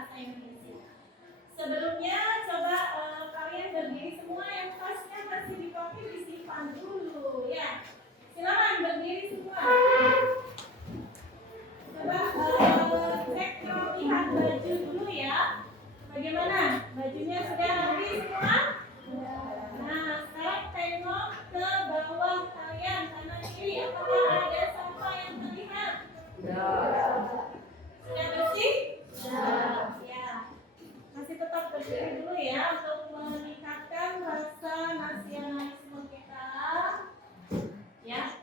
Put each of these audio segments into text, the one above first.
bahasa Indonesia. Sebelumnya coba kalian berdiri semua, yang tasnya masih dipakai disimpan dulu ya. Silakan berdiri semua. Coba cek lihat baju dulu ya. Bagaimana? Bajunya sudah rapi semua? Nah, sekarang tengok ke bawah kalian kanan kiri. Apakah ada sampah yang terlihat? Sudah bersih? Ya. Masih tetap berdiri dulu ya untuk meningkatkan rasa nasionalisme kita. Ya.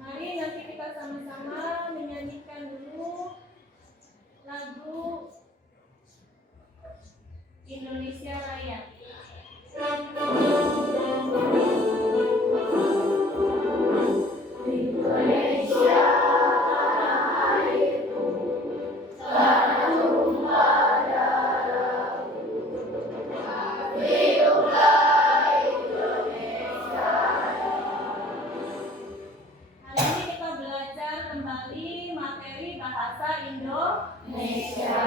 Mari nanti kita sama-sama menyanyikan dulu lagu Indonesia Raya. Indonesia airku, tanah tumpah darahku, hiduplah Indonesia. Hari ini kita belajar kembali materi bahasa Indonesia.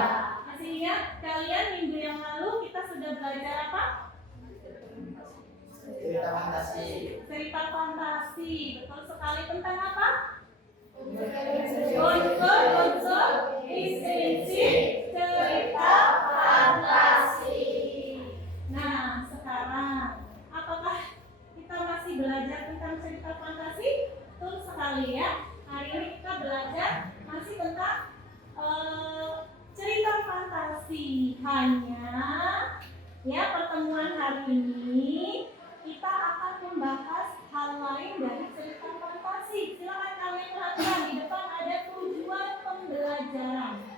Masih ingat kalian minggu yang lalu kita sudah belajar apa? Cerita fantasi. Cerita fantasi. Betul sekali. Tentang apa? Unsur-unsur inspirasi cerita fantasi. Nah, sekarang apakah kita masih belajar tentang cerita fantasi? Betul sekali ya. Hari ini kita belajar masih tentang cerita fantasi. Hanya ya, pertemuan hari ini kita akan membahas hal lain dari cerita fantasi. Silakan kalian perhatikan, di depan ada tujuan pembelajaran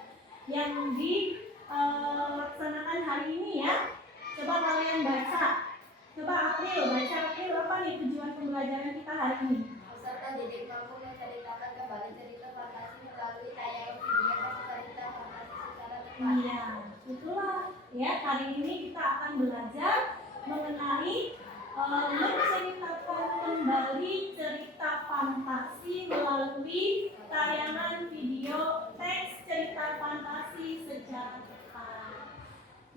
yang dilaksanakan hari ini ya. Coba kalian baca. Coba April, baca April, apa nih tujuan pembelajaran kita hari ini? Peserta didik mampu menceritakan kembali cerita fantasi melalui tayangan video dan cerita fantasi secara tepat. Iya, itulah ya. Hari ini kita akan belajar mengenai menceritakan kembali cerita fantasi melalui tayangan video teks cerita fantasi secara tepat.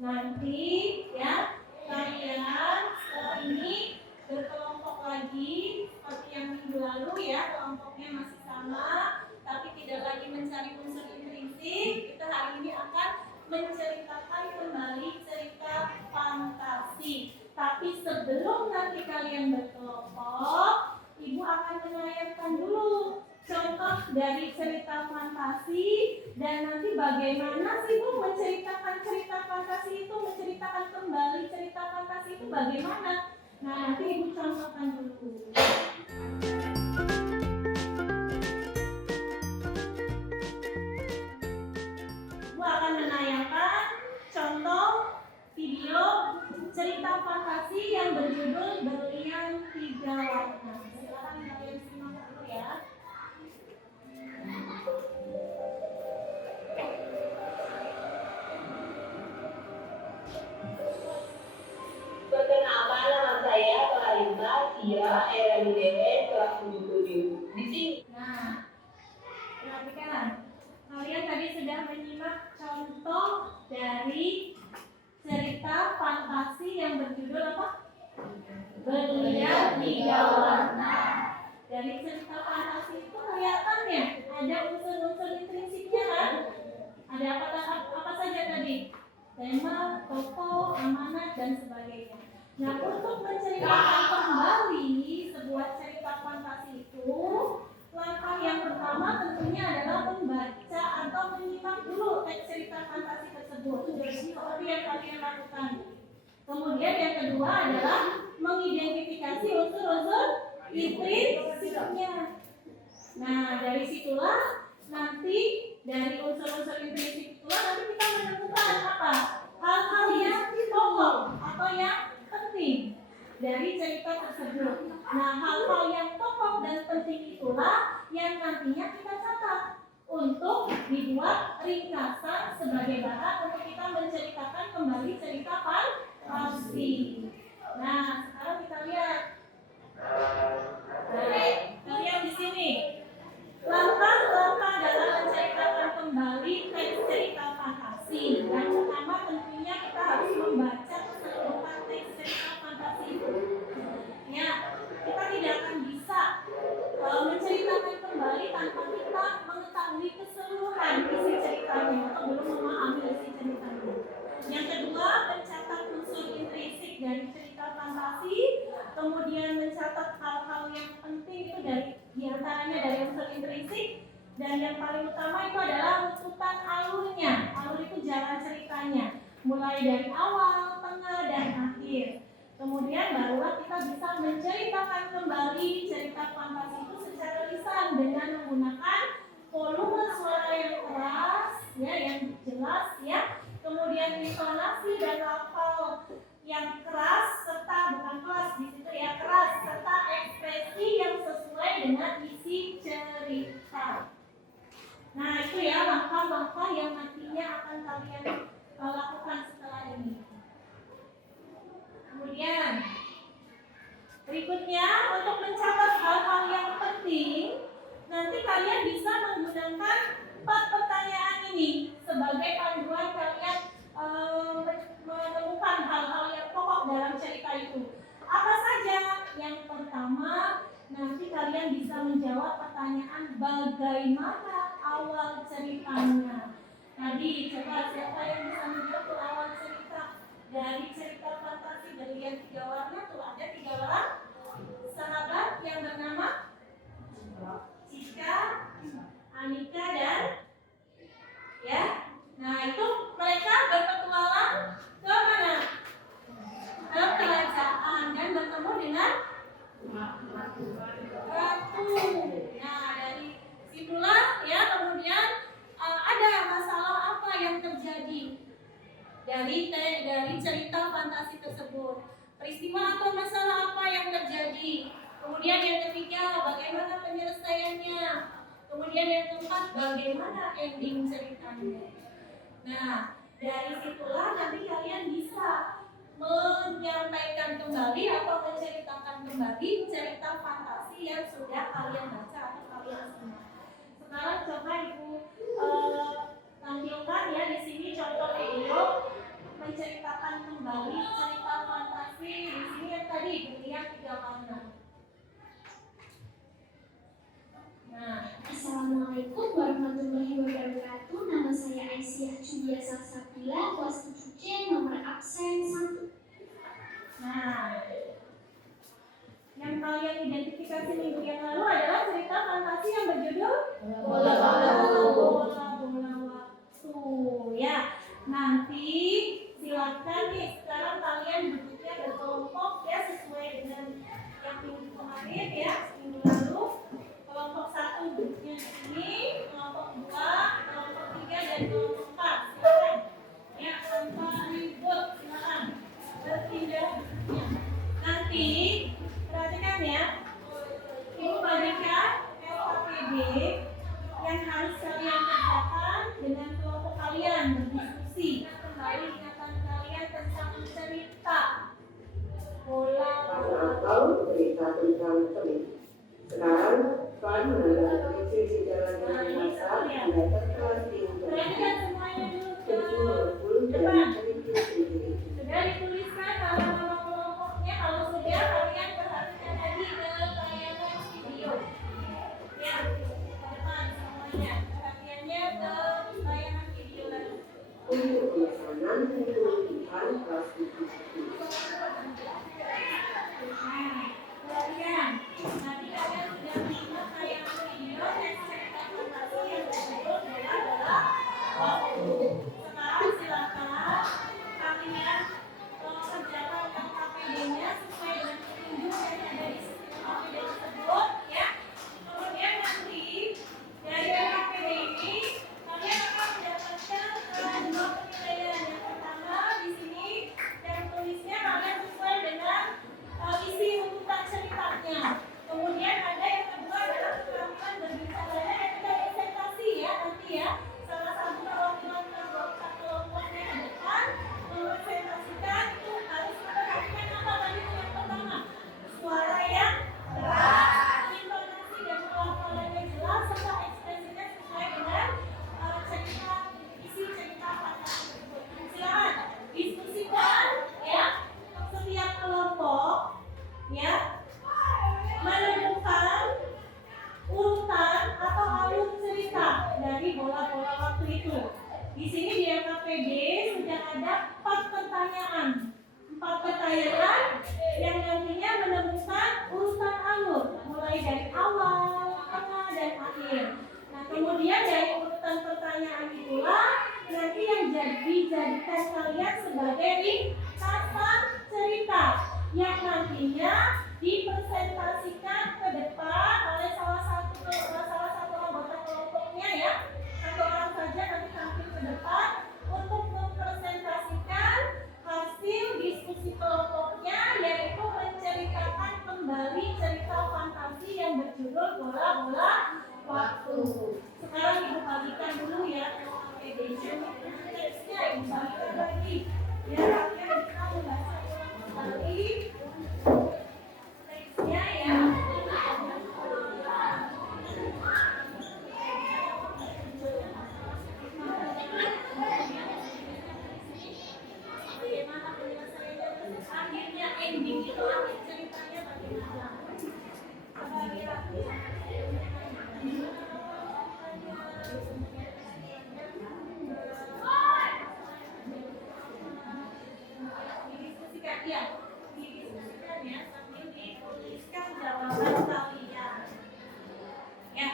Nanti ya kalian setelah ini berkelompok lagi seperti yang minggu lalu ya, kelompoknya masih sama tapi tidak lagi mencari unsur intrinsik. Kita hari ini akan menceritakan kembali cerita fantasi. Tapi sebelum nanti kalian berkelompok, Ibu akan menayangkan dulu contoh dari cerita fantasi dan nanti bagaimana sih Bu menceritakan cerita fantasi itu, menceritakan kembali cerita fantasi itu bagaimana? Nah, nanti Ibu contohkan dulu. Ibu akan menayangkan contoh video cerita fantasi yang berjudul Berlian Tiga Warna. Silakan kalian simak dulu ya. Perkenalkan, nama saya Clarissa Tia Erendene kelas 77. Di sini. Nah, perhatikan. Kalian tadi sudah menyimak contoh dari cerita fantasi yang berjudul apa? Berlian Tiga Warna. Dari cerita fantasi itu kelihatannya ada unsur-unsur intrinsiknya kan? Ada apa saja tadi? Tema, tokoh, amanat, dan sebagainya. Nah, untuk menceritakan kembali sebuah cerita fantasi itu, langkah yang pertama tentunya adalah membaca atau menyimak dulu teks cerita fantasi tersebut. Seperti yang kalian lakukan. Kemudian yang kedua adalah mengidentifikasi unsur-unsur intrinsiknya. Nah, dari situlah nanti dari unsur-unsur intrinsik itulah nanti kita menemukan apa? Hal-hal yang pokok atau yang penting dari cerita tersebut. Nah, hal-hal yang pokok dan penting itulah yang nantinya kita catat untuk dibuat ringkasan sebagai bahan untuk kita menceritakan kembali cerita fantasi. Nah, sekarang kita lihat. Nah, kalian di sini. Langkah-langkah dalam menceritakan kembali fantasi. Yang pertama tentunya kita harus membaca keseluruhan teks cerita fantasi itu. Ya, kita tidak akan bisa menceritakan kembali tanpa kita mengetahui keseluruhan isi ceritanya atau belum memahami isi ceritanya. Yang kedua, mencatat unsur intrinsik dari cerita fantasi, kemudian mencatat hal-hal yang penting itu dari diantaranya dari unsur intrinsik, dan yang paling utama itu adalah runtutan alurnya. Alur itu jalan ceritanya, mulai dari awal, tengah, dan akhir. Kemudian barulah kita bisa menceritakan kembali cerita fantasi itu secara lisan dengan menggunakan volume suara yang keras, ya, yang jelas, ya. Kemudian intonasi dan lafal yang keras serta bukan keras di situ ya, keras serta ekspresi yang sesuai dengan isi cerita. Nah, itu ya langkah-langkah yang nantinya akan kalian lakukan setelah ini. Kemudian berikutnya untuk mencatat hal-hal yang penting, nanti kalian bisa menggunakan 4 pertanyaan ini sebagai panduan kalian menemukan hal-hal yang pokok dalam cerita itu. Apa saja? Yang pertama, nanti kalian bisa menjawab pertanyaan bagaimana awal ceritanya. Tadi coba siapa yang bisa menjawab awal cerita dari cerita fantasi berlian 3 warna? Tuh ada 3 orang sahabat yang bernama Cika, Anika, dan ya. Nah, itu mereka berpetualang ke mana? Ke kerajaan dan bertemu dengan ratu. Nah, dari situlah ya kemudian ada masalah apa yang terjadi dari cerita fantasi tersebut. Peristiwa atau masalah apa yang terjadi. Kemudian yang ketiga, bagaimana penyelesaiannya. Kemudian yang keempat, bagaimana ending ceritanya. Nah, dari situlah nanti kalian bisa menyampaikan kembali atau menceritakan kembali cerita fantasi yang sudah kalian baca atau kalian simak. Sekarang coba Ibu tampilkan ya di sini contoh video menceritakan kembali cerita fantasi di sini yang tadi berlian 3 warna. Nah, Assalamualaikum warahmatullahi wabarakatuh. Nama saya Aisyah Julia Salsabila, kelas 7C, nomor absen 1. Nah, yang kalian identifikasi minggu yang lalu adalah cerita fantasi yang berjudul Bola Waktu. Ya, nanti silakan nih sekarang kalian duduknya berkelompok ya sesuai dengan yang minggu kemarin ya, minggu lalu. Kelompok 1 duduknya di sini, kelompok 2, kelompok 3, dan kelompok 4. Silakan. Ya, tanpa ribut, silakan berpindah duduknya. Nanti perhatikan ya, Ibu bagikan SKPD yang harus kalian kerjakan dengan kelompok kalian berdiskusi kembali ingatan kalian tentang cerita bola atau cerita tentang teman. Sekarang kalian mendengar sesi jalan dengan masa mendapat kelas tinggi. perhatikan semuanya dulu ke Betul depan. dan sedikit sedikit. Sudah dituliskan nama-nama kelompoknya. Kalau sudah, kalian perhatikan lagi ke tayangan video. Ya, ke depan semuanya. Perhatiannya ke tayangan video lagi. Untuk pemesanan kebutuhan kelas tinggi. Perhatikan, nanti kalian sudah menyimak tayangan video dan cerita fantasi yang berjudul Bola Waktu. Sekarang silakan kalian kerjakan LKPD-nya sesuai dengan petunjuk yang ada di LKPD tersebut ya. Kemudian nanti dari LKPD ini kalian akan mendapatkan 2 penilaian. Yang pertama di sini yang tulisnya kalian sesuai dengan isi runtutan ceritanya. menjadikan kalian sebagai ringkasan cerita yang nantinya dipresentasikan ke depan oleh salah satu anggota kelompoknya ya. Satu orang saja nanti tampil ke depan untuk mempresentasikan hasil diskusi kelompoknya, yaitu menceritakan kembali cerita fantasi yang berjudul Bola-Bola Waktu. Sekarang ibu bagikan dulu ya teksnya, ibu bagikan lagi biar kalian bisa membaca ulang kembali teksnya ya. Bagaimana penyelesaiannya, akhirnya ending itu akhir ceritanya bagaimana? Coba lihat. Didiskusikan ya, didiskusikan ya sambil dituliskan jawaban kalian. Ya.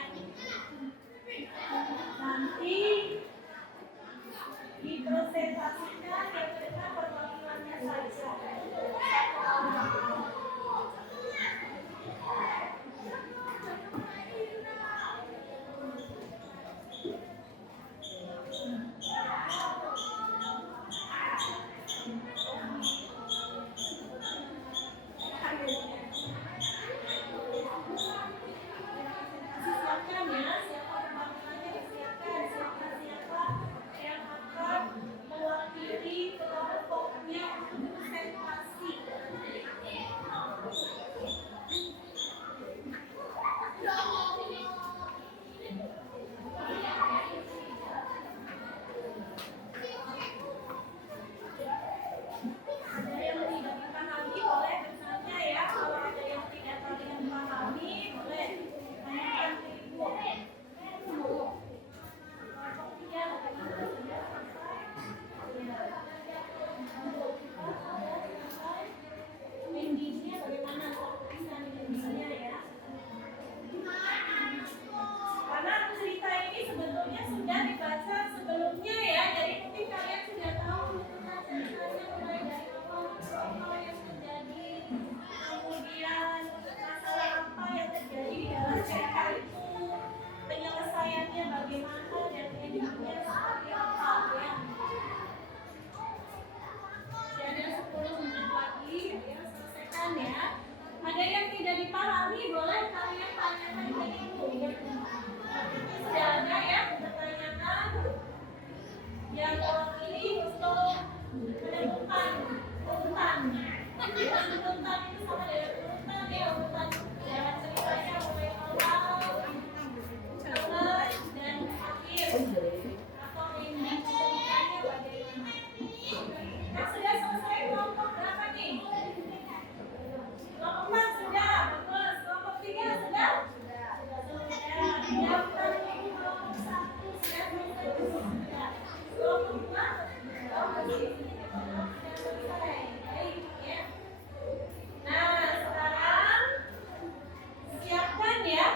Nanti dipresentasikan kira-kira perwakilannya saja. Siapkan ya, siapa perwakilannya disiapkan, siapa yang akan mewakili kelompoknya untuk presentasi. Ada yang tidak dipahami boleh bertanya ya. Kalau ada yang tidak kalian pahami boleh tanyakan ke ibu. Kelompoknya bagaimana sudah selesai? Endingnya bagaimana? Tulisan endingnya ya. Karena cerita ini sebetulnya sudah dibaca sebelumnya ya, jadi mungkin kalian sudah tahu ceritanya mulai dari apa yang terjadi, kemudian masalah apa yang terjadi di dalam cerita itu, penyelesaiannya bagaimana dan endingnya seperti apa ya. Jadi ada 10 menit lagi, ayo selesaikan ya. Ada yang tidak dipahami boleh kalian tanyakan ke ibu ya. Sudah ada ya pertanyaan yang mewakili untuk menemukan urutan. Urutan itu sama dengan urutan ya, urutan jalan ceritanya mulai awal, tengah, dan akhir. Atau ending ceritanya bagaimana? Nah, sudah selesai kelompok berapa nih? Kelompok 4 sudah, bagus. Kelompok 3 sudah? Sudah. Daftar ini kelompok 1 sudah selesai. Kelompok 2 masih selesai. Baik ya. Nah, sekarang siapkan ya.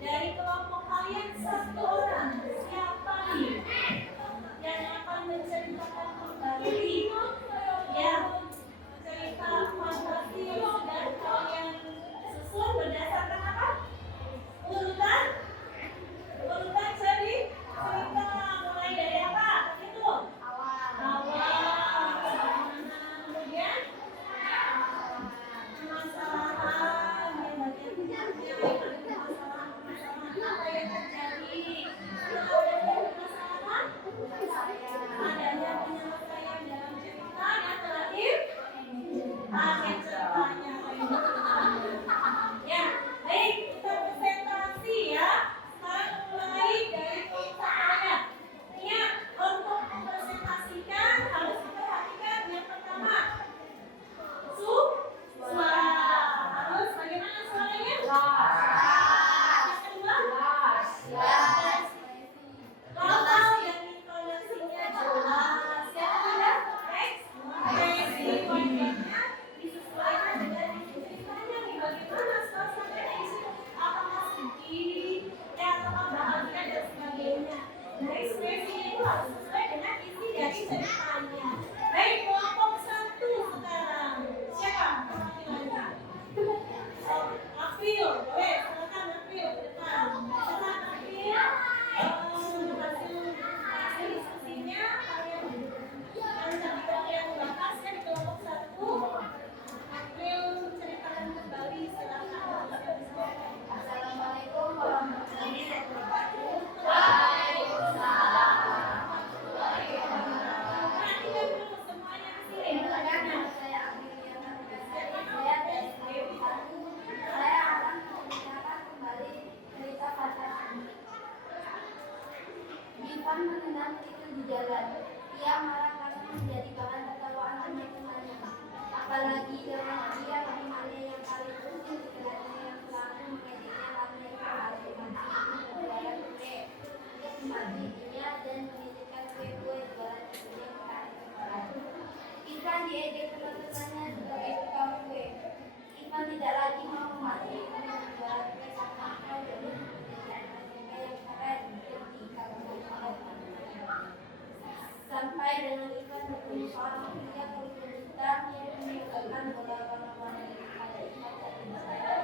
Dari kelompok kalian 1 orang. Siapa nih yang akan menceritakan kembali ya cerita fantasi yang sudah kalian susun berdasarkan apa? Urutan jadi cerita mulai dari apa? Itu awal, kemudian permasalahan yang bagian permasalahan apa yang terjadi, adanya penyelesaian dalam cerita, yang terakhir akhir ceritanya. Ya, baik, kita presentasi ya. Sekarang mulai dari kelompok kalian. Ingat, untuk mempresentasikan harus diperhatikan yang pertama suara. Harus bagaimana suaranya? Yang kedua? Lokal yang intonasinya jelas. Yang ketiga? Ekspresi wajahnya disesuaikan dengan ceritanya nih. Bagaimana suasananya di situ? Apakah sedih, apakah bahagia dan sebagainya. Nah, ekspresinya itu harus sesuai dengan isi dari ceritanya. namun itu di jalan. Ia marah karena menjadi bahan tertawaan teman-temannya. Apalagi dengan dia temannya yang paling penting istilahnya yang selalu mengejeknya karena itu harus memancing berjualan kue. Untuk memancingnya dan menitipkan kue-kue jualan ibunya kepada orang. Ivan diejek teman-temannya sebagai tukang kue. Ivan tidak lagi mau memancing berjualan kue karena Ivan belum menjadi anak SMP yang keren dan dikagumi oleh teman-temannya. Sampai dengan Ivan bertemu seorang pria kulit hitam yang meninggalkan bola warna-warni kepada Ivan dan bertanya,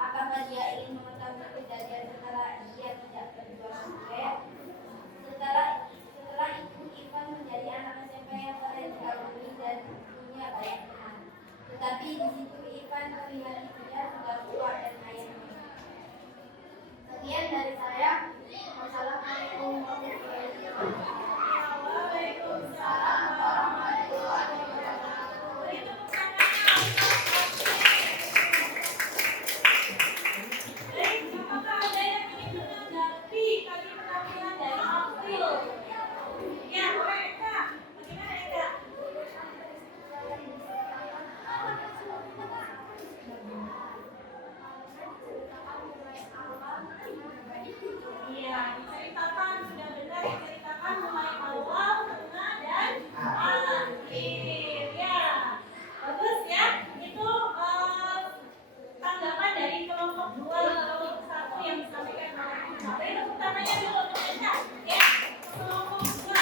apakah dia ingin mengetahui kejadian setelah ia tidak berjualan kue? Setelah itu Ivan menjadi anak SMP yang keren dikagumi dan punya banyak teman. Tetapi di situ Ivan melihat ibunya sudah tua dan ayahnya. Sekian dari saya. Wassalamualaikum warahmatullahi wabarakatuh. Waalaikumsalam warahmatullahi wabarakatuh. Beri tepuk tangannya. Baik, apakah ada yang ingin menanggapi kali penampilan dari April? Ya, boleh Eka. Bagaimana Eka? Iya, diceritakan sudah benar diceritakan mulai awal, tengah dan akhir. Ya, bagus ya. Itu tanggapan dari kelompok 2 kelompok 1 yang disampaikan oleh Eka. Beri tepuk tangannya dulu untuk Eka. Ya, kelompok 2.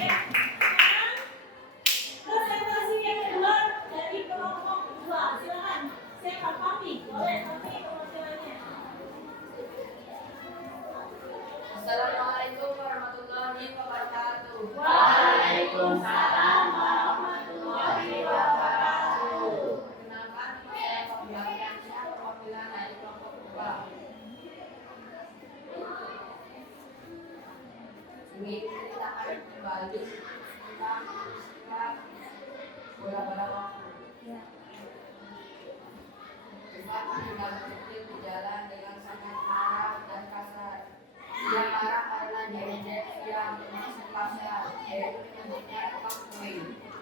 Ya, sekarang presentasi yang kedua dari kelompok 2. Silakan. Siapa Papi? Boleh Papi perwakilannya. Assalamualaikum warahmatullahi wabarakatuh. Waalaikumsalam warahmatullahi wabarakatuh. Perkenalkan, saya Fabian Syah, perwakilan dari kelompok 2. Ingin menceritakan kembali tentang istilah bola-bola waktu. Ivan meninggal kecil di jalan dengan sangat marah dan kasar. Dia marah karena diejek yang sekelasnya, yaitu menyebutnya tukang kue.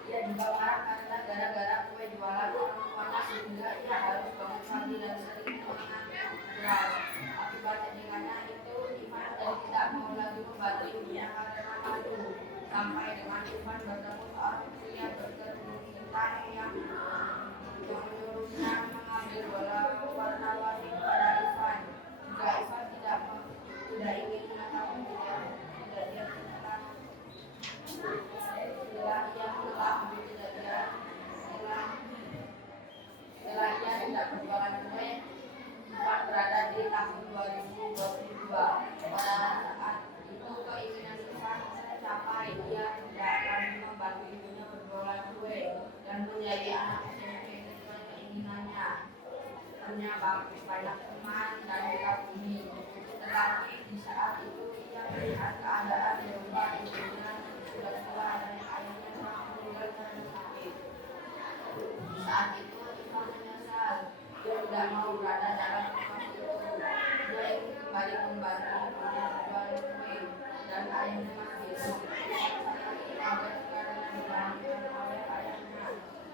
Dia juga marah karena gara-gara kue jualan orang tuanya sehingga ia harus bangun pagi dan sering mengantuk beras. Akibat ejekannya itu, Ivan jadi tidak mau lagi membantu ibunya karena malu. Sampai dengan Ivan bertemu seorang pria berkerudung hitam yang menyuruhnya mengambil bola warna-warni kepada Ivan. Jika Ivan tidak ingin mengetahui kejadian setelah ia mengetahui kejadian setelah ia tidak berjualan kue. Ivan berada di tahun 2022. Pada saat itu keinginan Ivan tercapai. Ia tidak lagi membantu ibunya berjualan kue dan menjadi anak SMP sesuai keinginannya. Punya banyak teman dan dikagumi. Tetapi di saat itu ia melihat keadaan di rumah ibunya sudah tua dan ayahnya telah meninggal karena sakit. Di saat itu Ivan menyesal. Dia tidak mau berada dalam rumah itu. Dia ingin kembali membantu ibunya berjualan kue dan ayahnya masih hidup. Karena dibangunkan oleh ayahnya,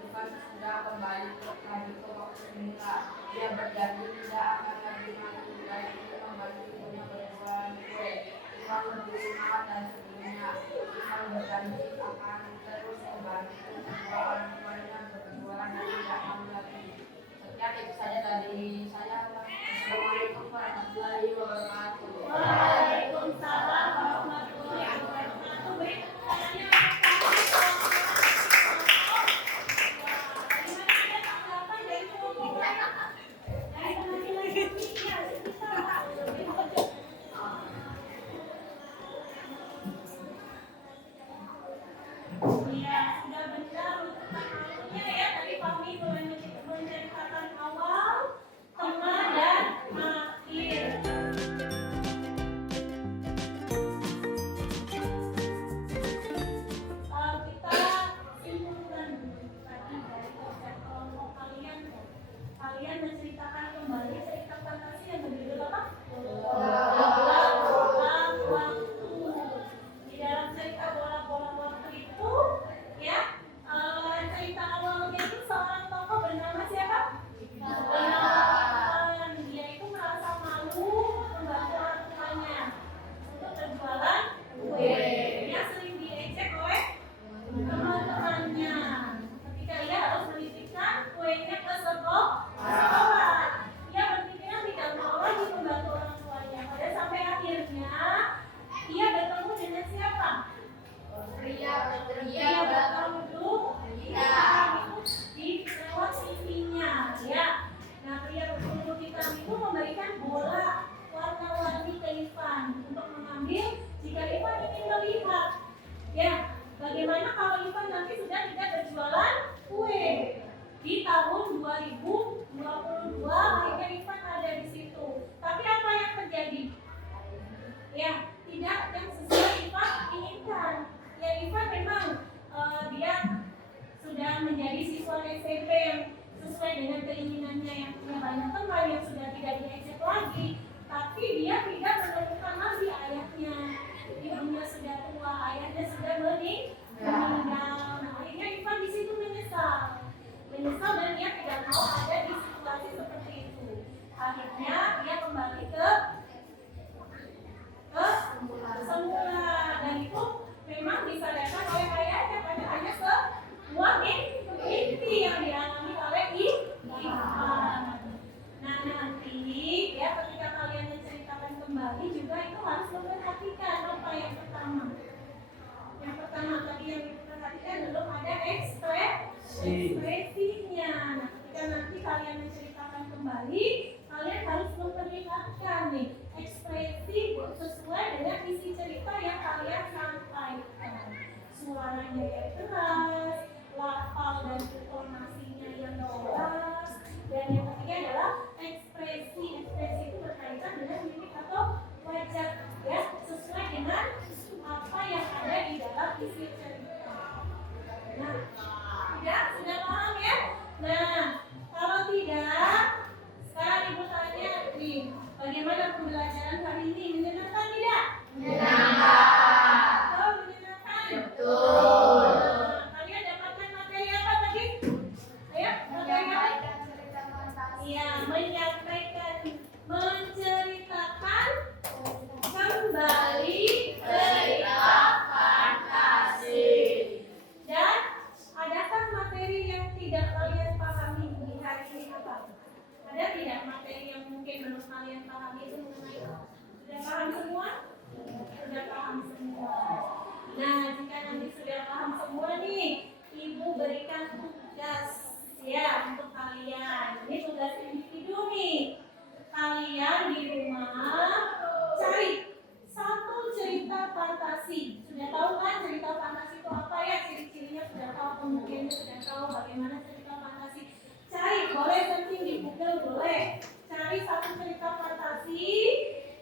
Ivan sudah kembali lagi ke waktu semula. Dia berjanji tidak akan lagi maju dan ingin membantu ibunya berjualan kue. Ivan lebih semangat dan sebelumnya. Ivan berjanji akan terus membantu kedua orang tuanya berjualan dan tidak mau lagi. Sekian itu saja dari saya. Assalamualaikum warahmatullahi wabarakatuh. Waalaikumsalam warahmatullahi wabarakatuh. Beri tepuk tangannya untuk bagaimana ada tanggapan dari kelompok lain? Dari laki-laki ya, kita ya, sudah benar untuk maknanya ya. Tadi kami menceritakan awal, tengah, dan akhir. keinginannya yang punya banyak teman yang sudah tidak diajak lagi, tapi dia tidak menemukan lagi ayahnya. Ibunya sudah tua, ayahnya sudah meninggal. Nah, akhirnya Ivan di situ menyesal dan dia tidak mau ada di situasi seperti itu. Akhirnya dia kembali ke semula, dan itu memang disadarkan oleh ayahnya karena hanya sebuah mimpi yang dialami oleh Ivan. Nah nanti ya ketika kalian menceritakan kembali juga itu harus memperhatikan apa yang pertama. Yang pertama tadi yang diperhatikan belum ada ekspresinya. Nah ketika nanti kalian menceritakan kembali, kalian harus memperlihatkan nih ekspresi sesuai dengan isi cerita yang kalian sampaikan. Suaranya yang keras, lafal dan intonasinya yang jelas, dan yang ketiga adalah ekspresi. Ekspresi itu berkaitan dengan mimik atau wajah, ya, sesuai dengan apa yang ada di dalam isi cerita. Nah, sudah paham ya? Nah, kalau tidak, sekarang ibu tanya nih, bagaimana pembelajaran hari ini? Menyenangkan tidak? Menyenangkan. Oh, menyenangkan. Betul. Nah, kalian dapatkan materi apa tadi? Ayo, materi apa? Iya, menyampaikan, menceritakan kembali cerita fantasi. Dan adakah materi yang tidak kalian pahami di hari ini apa? Ada tidak materi yang mungkin belum kalian pahami itu mengenai apa? Sudah paham semua? Sudah paham semua. Nah, jika nanti sudah paham semua nih, ibu berikan tugas ya untuk kalian. Ini tugas individu nih. Kalian di rumah cari satu cerita fantasi. Sudah tahu kan cerita fantasi itu apa ya? Ciri-cirinya sudah tahu, pembuktiannya sudah tahu bagaimana cerita fantasi. Cari, boleh searching di Google, boleh. Cari satu cerita fantasi,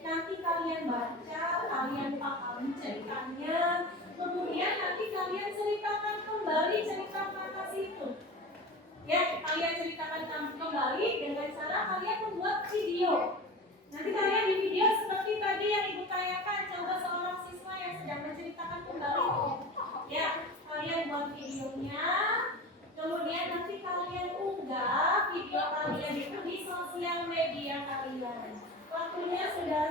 nanti kalian baca, kalian pahami ceritanya. Kemudian nanti kalian ceritakan kembali cerita fantasi itu. Ya, kalian ceritakan kembali dengan cara kalian membuat video. Nanti kalian di video seperti tadi yang ibu tanyakan, contoh seorang siswa yang sedang menceritakan kembali. Ya, kalian buat videonya, kemudian nanti kalian unggah video kalian itu di sosial media kalian. Waktunya sudah